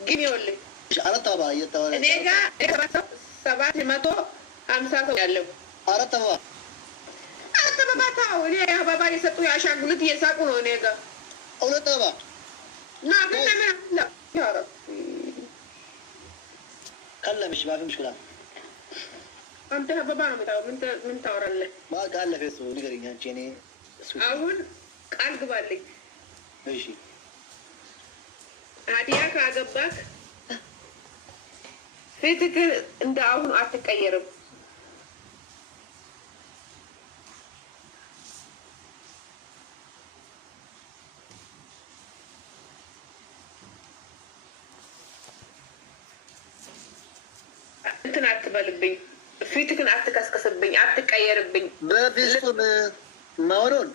ግን ይኸውልህ አራት አበባ እየተባለ እኔ ጋር 750 ያለው አራት አበባ ተው እኔ አበባ የሰጡ ያሻጉልት እየሳቁ ነው። እኔ ጋር ሁለት አበባ ና ከነምን ያረ ከለምሽ ባፊ ምሽክላ አንተ አበባ ነው የምታወራው። ምን ታወራለህ? ማን ቃል ለፈሱ ንገረኝ አንቺ። እኔ አሁን ቃል ግባልኝ። እሺ አዲያ ካገባክ ፊትክ እንደ አሁኑ አትቀየርም። እንትን አትበልብኝ፣ ፊትክን አትከስከስብኝ፣ አትቀየርብኝ። በፍጹም ማውሮን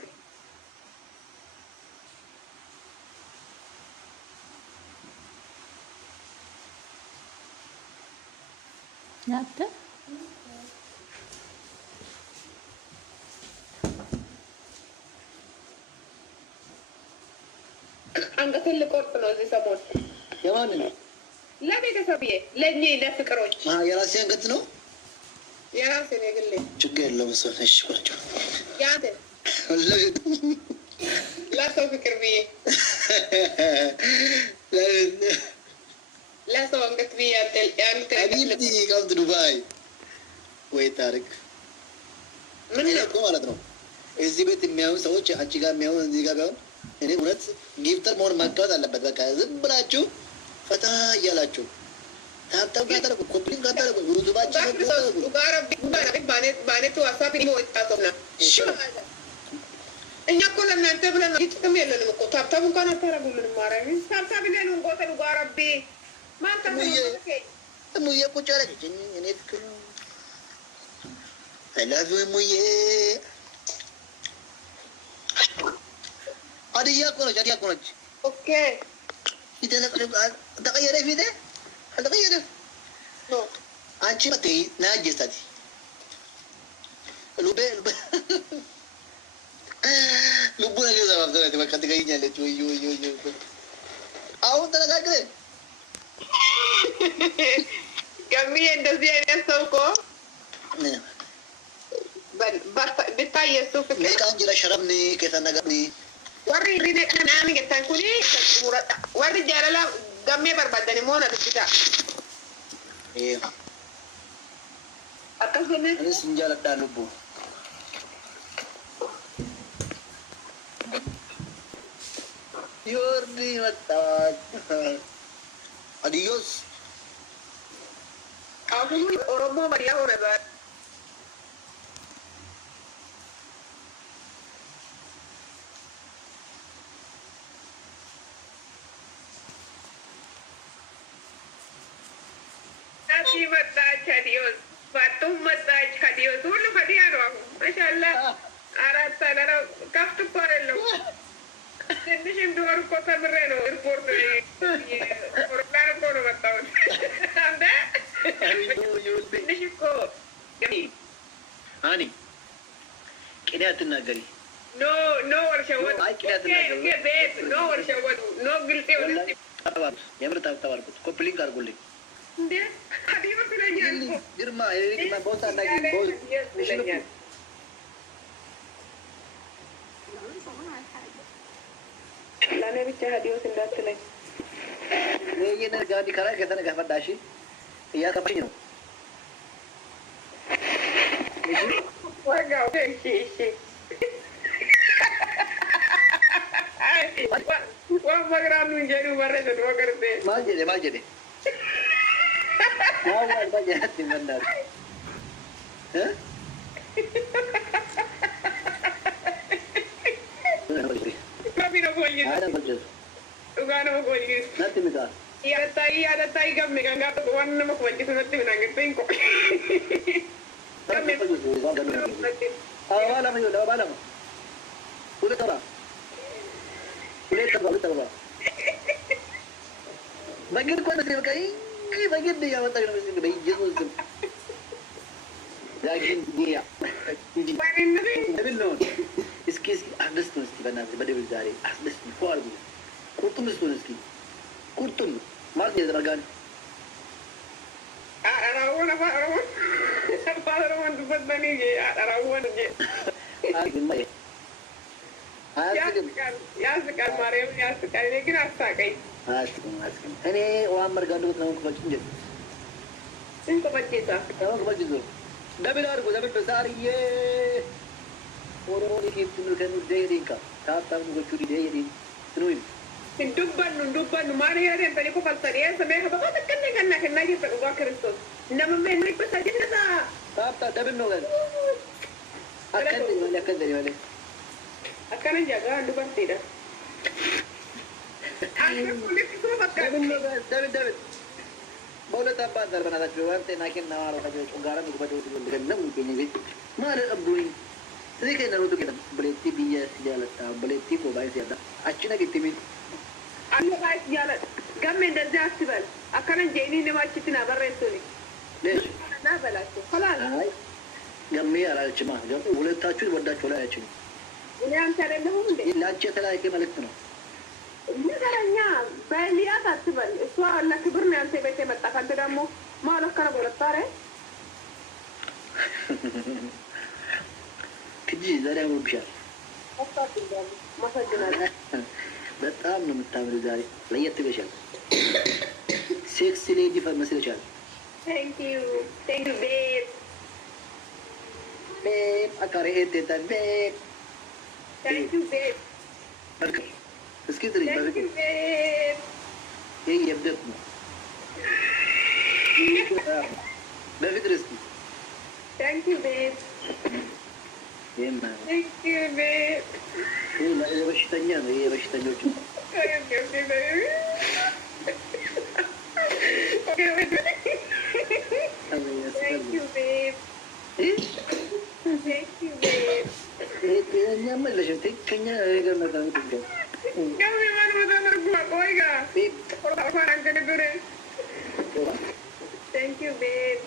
ናተ አንገቴን ልቆርጥ ነው እዚህ ሰሞን። የማንን ነው? ለቤተሰብዬ፣ ለእኔ ለፍቅሮች። የራሴ አንገት ነው የራሴ ነው የግሌ። ችግር የለውም። ሰው ነሽ ቆርጮ ያንተ ለሰው ፍቅር ብዬ ለሰው አንገት ብዬ ሀቢብቲ ካምት ዱባይ ወይ ታሪክ ምን ነው ማለት ነው። እዚህ ቤት የሚያዩን ሰዎች አንቺ ጋር የሚያዩን እዚህ ጋር ቢሆን እኔ እውነት ጊፍተር መሆን ማጋወጥ አለበት። በቃ ዝም ብላችሁ ፈታ እያላችሁ ታብታብ ካታረጉ ኮምፕሊት ካታረጉ ዩቱባችን እኛ እኮ ለእናንተ ብለን ጥቅም የለንም እኮ ታብታብ እንኳን አታረጉልንም። ማርያም ታብታብ ለን እንቆጠሉ ጋረቢ ሙዬ ቁጭ አለች። እኔ ትክክል አይላቪ ሙዬ አድያ እኮ ነች። አድያ እኮ ነች። ኦኬ ተቀየረ ፊቴ አልተቀየረ አንቺ መት ናጀስታት ሉቤ ልቡ ነገር ዘባብተ በቃ ትገኛለች። ወይ ወይ ወይ አሁን ተነጋግረን ገሚዬ እንደዚህ አይነት ሰው እኮ ብታይ የሱ ፍቅር ሜቃንጅራ ሸረምኒ ከተነገርኒ ወሪ ሪነቀናሚ ገታንኩኒ ወሪ ጃለላ ገሜ በርባደኒ መሆነ ልብታ አቀስነ እኔስ እንጃለዳ ልቡ ዮርዲ መጣች። አዲዮስ አሁን ኦሮሞ መሪያ ሆነ ዛሬ መጣች። አዲዮስ ባቱም መጣች። ከዲዮስ ሁሉ ከዲያ ነው። አሁን ማሻአላ አራት አለራ ከፍት እኮ አይደለም ትንሽም ቢሆን እኮ ተምሬ ነው ኤርፖርት አውሮፕላን እኮ ነው መጣሁት። አንተ ትንሽ እኮ አኒ ቅኔ አትናገሪ። ኖ ወርሸወጡ ቤት ኖ ወርሸወጡ ኖ ግልጽ የሆነ የምር ተባልኩት። ኮፕሊንግ አድርጉልኝ እንዴ ሀዲዮ ስለኛል ግርማ ቦታ እናገኝ ይለኛል። ለእኔ ብቻ ሀዲዮስ እንዳትለኝ። ይህን ጋዲ ከራ ከተነጋ ፈዳሽ እያቀባኝ ነው። ዋጋው እሺ እሺ ዋመግራኑ እንጀዱ መረሰ ወገርቤ ማጀዴ ማዋል ባጃት ይመናል yaadatai gamme ganga wanna mak wanci sunatti minange penko awala mayo awala udah tara bagir ko na sila kai bagir dia mata na sila bay Jesus lagi dia betul इसकी आदत तो इसकी बना से बड़े बिचारे आदत फॉर कुर्तुम इसको इसकी कुर्तुम ما تقدر رجال أروون أروون أروون تبدني جي أروون جي يا سكال مريم يا سكال لكن أستاكي أسكن أنا وامر قالوا تنام كبر جد إنك بجيتا تنام كبر جد دبل أرجو دبل بسارية وروني كيف تنو كانوا دايرينكا تاتا مغشوري دايرين تنوين ندبن ما نيارين تليكو فالسرية سميها بقى تكني كنا جيت أبغى كريستوس إنما من هيك بس أجينا ذا تاتا دبل نوغل أكدري ولا أكان جاga ندبن تيدا أنا كل كسوة بكر دبل بولا تابا دربنا ذا جوار تناكين نوارو كجوش وغارا مكبر جوش بلغنا ممكن يجي ما أبوين تذكر إن روتو كده بلتي بيا سيالتا بلتي كوباي سيالتا أشينا كتيمين أنا بايس جالت كم من دزاج سبل أكان جيني نما تشتنا بريسوني ليش؟ أنا بلاش خلاص هاي جميع على الجماعة جم ولا تاجر ولا شولا يا شنو ini antara lehum deh. إلا أنت تلاقي كم لكتنا Ini caranya, beliau tak sebal. Soal lagi berni ante bete mata kan tidak mau malah karena boleh tarik. كجي زاري أمر بشار Apa tinggal masa jelas. بتأم نمتعمل زاري لا يتبشر سكسي ليدي فمسير شار Thank you babe. بيب أكاري إنت بيب Thank you babe. بركة بس كده Thank بركة you babe. هي يبدأنا ما في درستي Thank you babe. يما Thank you babe. هي لا هي باش تانية هي باش تانية Thank you babe. Okay wait. Thank you babe. إيه Thank you babe. إيه نعمل ليش تكنيا هيك ما كان تقول Kami mana betul berbuat koi ga? بيب Orang kena gure. Thank you babe.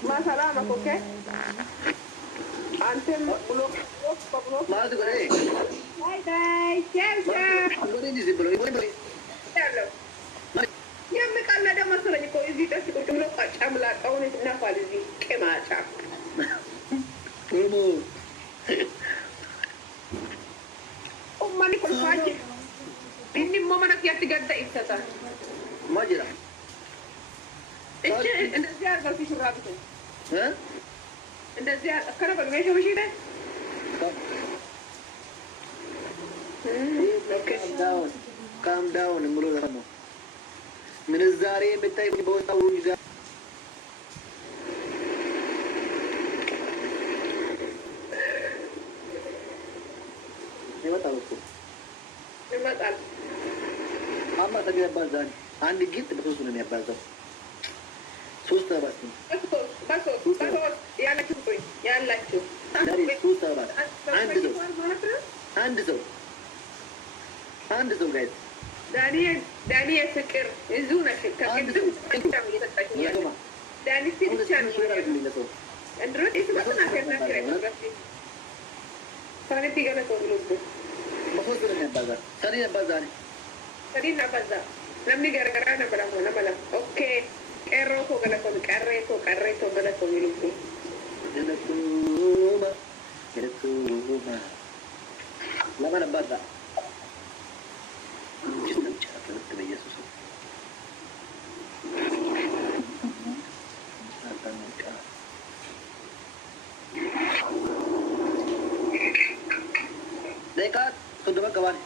Masalah sama koke? Antem belum. ما تقول إيه Bye bye. Ciao ciao. ما تقول إيه بلو يبغى بلو Hello. Ya me kan ada masalah ni kau izin kasih kau cuma kacang lah kau ni nak apa lagi kemacam. كومو Oh mana kau saja? Ini mama nak ya tiga dah istana. ما جرى Ini anda ziar kalau kisah rapi. ها Anda ziar kenapa kau macam macam ni? calm down المرور همه من الزاري بتاعي بوسط وجزا ما تعرفوا Memang tak. أما تبي أبازان عندي جيت بخصوص إني أبازان سوستا بس Bagus. Ya nak cuy. Ya nak cuy. داري سوستا بس عندي زو guys Dani sekir. Izuna sekir. يا جماعة Dani أنا sekir. شو رأيك من ده Android itu betul nak kira. Sekarang tiga nak belum. بخصوص إني أبازان ثاني أبازان Tadi nak baca. Namni gara-gara nak balam. Okey. Erro ko gala ko karre ko gala ko miluku. كرتوما لما أنا بدأ جدا مشاكل تبي يسوس देखा तो दबा कवान